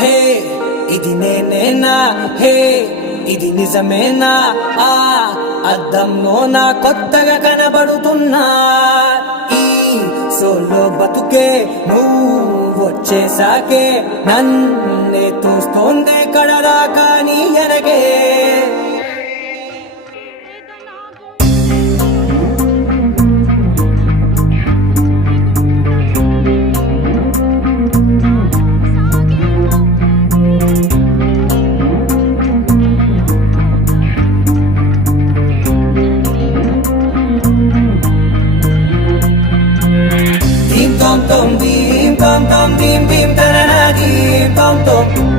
హే ఇది నేనేనా, హే ఇది నిజమేనా, ఆ అద్దంలో నా కొత్తగా కనబడుతున్నా. ఈ సోలో బతుకే నువ్వు వచ్చేసాకే నన్నే తోస్తోందే కడదాకా నీ ఎనగే.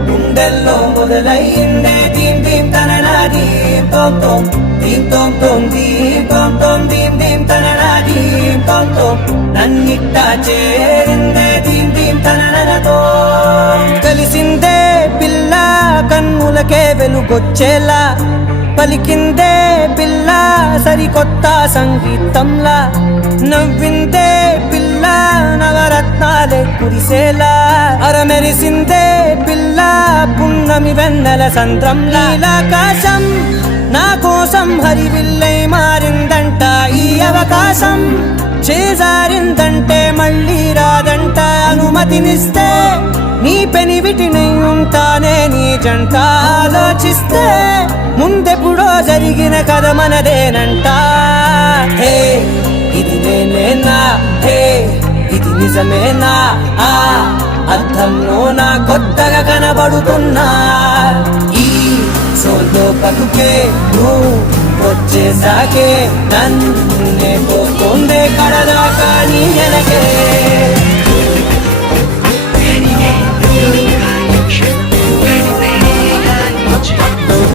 గుండెల్లో మొదలయ్యిందే దీం దీం తననా దీం తోం తోం దీం తోం తోం దీం తోం తోం దీం దీం తననా దీం తోం తోం నన్నిట్టా చేరిందే దీం దీం తననతో. కలిసిందే పిల్ల కన్నులకే వెలుగొచ్చేలా, పలికిందే పిల్ల సరికొత్త సంగీతంలా, నవ్విందే పిల్ల నవరత్నాలే కురిసేలా, అరమెరిసిందే పిల్ల పున్నమి వెన్నెల సంద్రంలా. ఆకాశం నా కోసం హరివిల్లై మారిందంట, ఈ అవకాశం చేజారిందంటే మళ్ళీ రాదంట. అనుమతినిస్తే నీ పెనివిటినై ఉంటానే నీ జంట, ఆలోచిస్తే ముందెప్పుడో జరిగిన కథ మనదేనంట. హే ఇది నేనేనా, హే ఇది నిజమేనా, ఆ అర్థంలో నా కొత్తగా కనబడుతున్నా. ఈ సోలో బతుకే నువ్వు వచ్చేసాకే నన్నే పోతుందే కడదాకా నీ ఎనకే.